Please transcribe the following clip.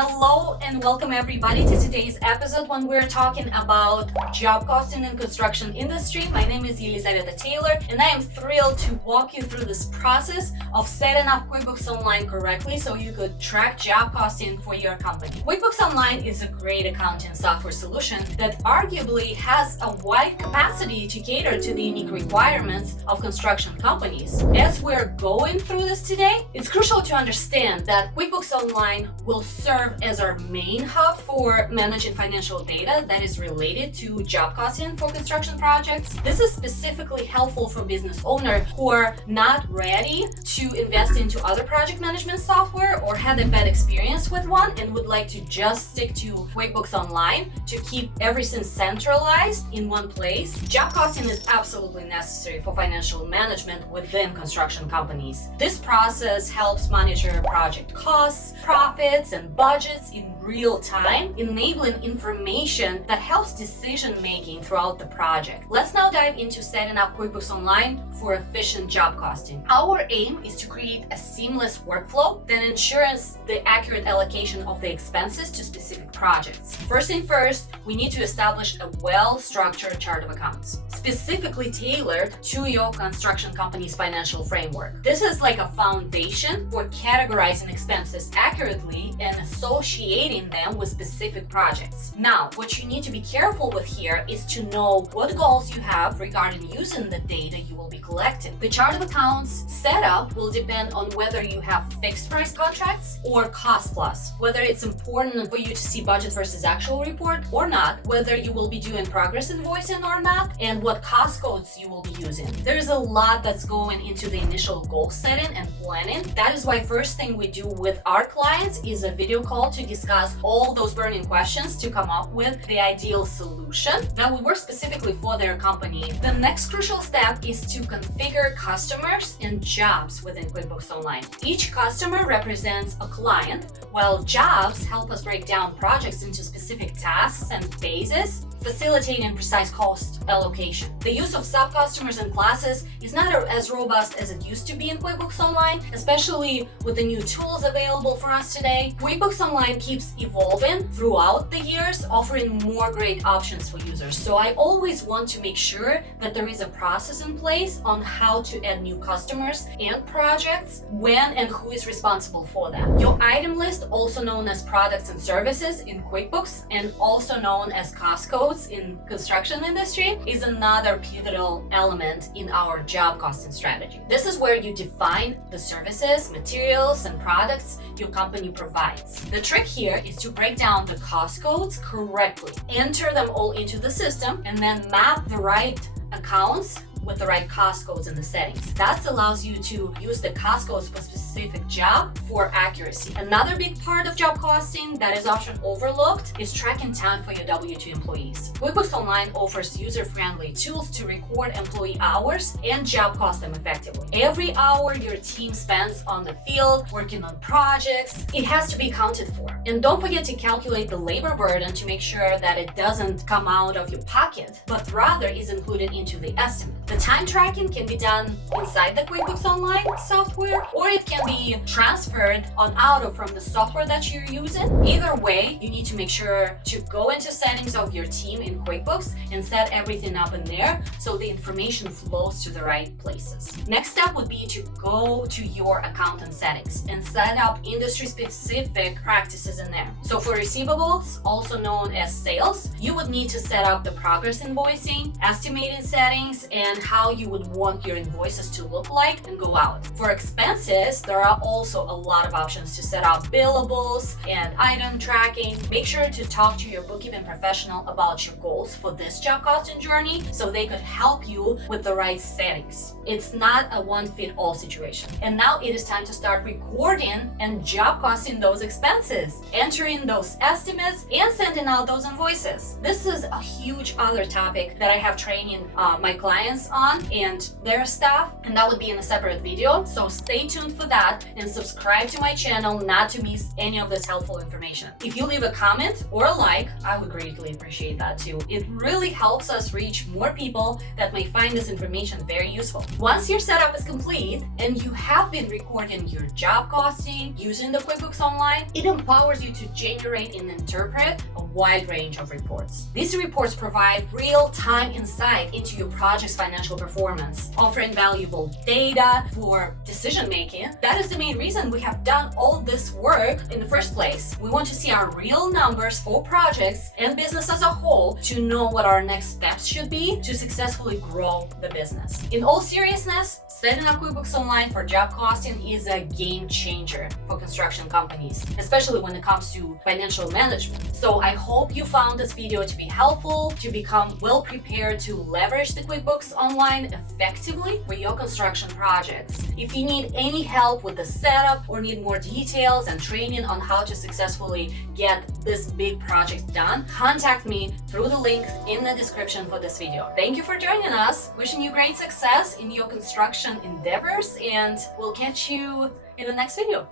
Hello and welcome everybody to today's episode when we're talking about job costing in construction industry. My name is Елизавета Taylor and I am thrilled to walk you through this process of setting up QuickBooks Online correctly so you could track job costing for your company. QuickBooks Online is a great accounting software solution that arguably has a wide capacity to cater to the unique requirements of construction companies. As we're going through this today, it's crucial to understand that QuickBooks Online will serve as our main hub for managing financial data that is related to job costing for construction projects. This is specifically helpful for business owners who are not ready to invest into other project management software or had a bad experience with one and would like to just stick to QuickBooks Online to keep everything centralized in one place. Job costing is absolutely necessary for financial management within construction companies. This process helps monitor project costs, profits, and budgets in real time, enabling information that helps decision making throughout the project. Let's now dive into setting up QuickBooks Online for efficient job costing. Our aim is to create a seamless workflow that ensures the accurate allocation of the expenses to specific projects. First thing first, we need to establish a well-structured chart of accounts, specifically tailored to your construction company's financial framework. This is like a foundation for categorizing expenses accurately and associating them with specific projects. Now, what you need to be careful with here is to know what goals you have regarding using the data you will be collecting. The chart of accounts setup will depend on whether you have fixed price contracts or cost plus, whether it's important for you to see budget versus actual report or not, whether you will be doing progress invoicing or not, and what cost codes you will be using. There's a lot that's going into the initial goal setting and planning. That is why first thing we do with our clients is a video call to discuss all those burning questions to come up with the ideal solution that will work specifically for their company. The next crucial step is to configure customers and jobs within QuickBooks Online. Each customer represents a client, while jobs help us break down projects into specific tasks and phases, facilitating precise cost allocation. The use of sub-customers and classes is not as robust as it used to be in QuickBooks Online, especially with the new tools available for us today. QuickBooks Online keeps evolving throughout the years, offering more great options for users. So I always want to make sure that there is a process in place on how to add new customers and projects, when and who is responsible for them. Your item list, also known as products and services in QuickBooks and also known as cost codes in construction industry, is another pivotal element in our job costing strategy. This is where you define the services, materials, and products your company provides. The trick here is to break down the cost codes correctly, enter them all into the system, and then map the right accounts with the right cost codes in the settings. That allows you to use the cost codes for a specific job for accuracy. Another big part of job costing that is often overlooked is tracking time for your W-2 employees. QuickBooks Online offers user-friendly tools to record employee hours and job cost them effectively. Every hour your team spends on the field working on projects, it has to be accounted for. And don't forget to calculate the labor burden to make sure that it doesn't come out of your pocket, but rather is included into the estimate. The time tracking can be done inside the QuickBooks Online software, or it can be transferred on auto from the software that you're using. Either way, you need to make sure to go into settings of your team in QuickBooks and set everything up in there so the information flows to the right places. Next step would be to go to your accountant settings and set up industry-specific practices in there. So for receivables, also known as sales, you would need to set up the progress invoicing, estimating settings, and how you would want your invoices to look like and go out. For expenses, there are also a lot of options to set up billables and item tracking. Make sure to talk to your bookkeeping professional about your goals for this job costing journey so they could help you with the right settings. It's not a one-fit-all situation. And now it is time to start recording and job costing those expenses, entering those estimates, and sending out those invoices. This is a huge other topic that I have training my clients on and their staff, and that would be in a separate video, so stay tuned for that. that and subscribe to my channel not to miss any of this helpful information. If you leave a comment or a like, I would greatly appreciate that too. It really helps us reach more people that may find this information very useful. Once your setup is complete and you have been recording your job costing using the QuickBooks Online, it empowers you to generate and interpret a wide range of reports. These reports provide real-time insight into your project's financial performance, offering valuable data for decision-making. That is the main reason we have done all this work in the first place. We want to see our real numbers for projects and business as a whole to know what our next steps should be to successfully grow the business. In all seriousness, setting up QuickBooks Online for job costing is a game changer for construction companies, especially when it comes to financial management. So I hope you found this video to be helpful, to become well prepared to leverage the QuickBooks Online effectively for your construction projects. If you need any help with the setup or need more details and training on how to successfully get this big project done, contact me through the link in the description for this video. Thank you for joining us. Wishing you great success in your construction endeavors, and we'll catch you in the next video.